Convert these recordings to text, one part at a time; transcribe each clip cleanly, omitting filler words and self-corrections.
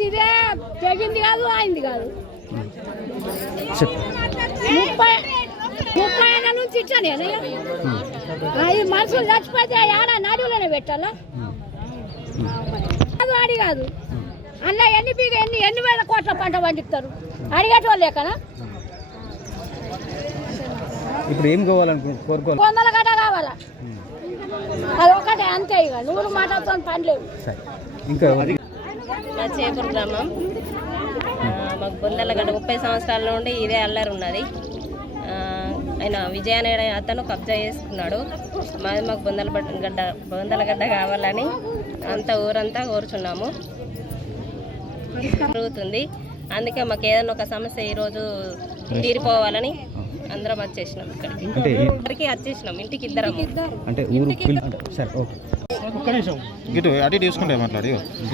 నుంచి ఇదే తెగింది కాదు అయింది కాదు. 30 ఏళ్ళ నుంచి ఇచ్చానే ఈ మనుషులు చచ్చిపోతే ఆడ నడువులోనే పెట్టాలా అది అడి కాదు. అందులో ఎన్ని వేల కోట్ల పంట పండిస్తారు అడిగేటోళ్ళు లేకనా. ఇప్పుడు ఏం కావాలనుకుంటున్నారు? 100 గడ్డ కావాలా అది ఒకటే అంతే. ఇక 100 మాటలతో పని లేవు. ఇంకా మా చేపూరు గ్రామం మాకు బొందలగడ్డ 30 సంవత్సరాల నుండి ఇదే అల్లరి ఉన్నది. ఆయన విజయ అనే అతను కబ్జా చేసుకున్నాడు. మాకు బొందలగడ్డ కావాలని ఊరంతా కోరుచున్నాము. జరుగుతుంది. అందుకే మాకు ఏదైనా ఒక సమస్య ఈరోజు తీరిపోవాలని అందరం వచ్చేసినాం. ఇక్కడికి వచ్చేసినాం ఇంటికి ఇద్దరం.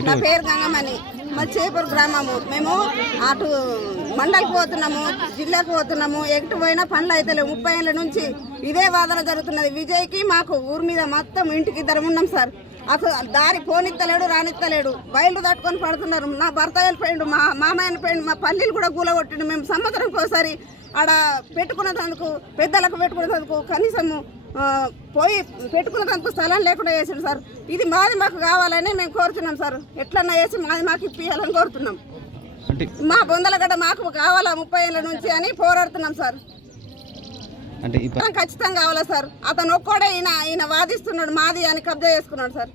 నా పేరు గంగమణి. మా చేపూరు గ్రామము. మేము అటు మండలికి పోతున్నాము, జిల్లాకు పోతున్నాము. ఎటు పోయినా పనులు అయితే 30 ఏళ్ళ నుంచి ఇదే వాదన జరుగుతున్నది. విజయ్కి మాకు ఊరి మీద మొత్తం ఇంటికి ఇద్దరం ఉన్నాం సార్. అసలు దారి పోనిత్తలేడు, రానిత్తలేడు. బయలు తట్టుకొని పడుతున్నారు. నా భర్త వెళ్ళిపోయిండు, మా మామయ్యని పోయిండు, మా పల్లీలు కూడా గూలగొట్టిండు. మేము సంవత్సరంకి ఒకసారి ఆడ పెట్టుకున్నదందుకు, పెద్దలకు పెట్టుకునేందుకు కనీసము పోయి పెట్టుకునేందుకు స్థలం లేకుండా చేసాడు సార్. ఇది మాకు కావాలని మేము కోరుతున్నాం సార్. ఎట్లన్నా వేసి మాకు ఇప్పియాలని కోరుతున్నాం. మా బొందలగడ్డ మాకు కావాలా 30 ఏళ్ళ నుంచి అని పోరాడుతున్నాం సార్. ఖచ్చితంగా కావాలా సార్. అతను ఒక్కడే ఈయన వాదిస్తున్నాడు మాది అని కబ్జా చేసుకున్నాడు సార్.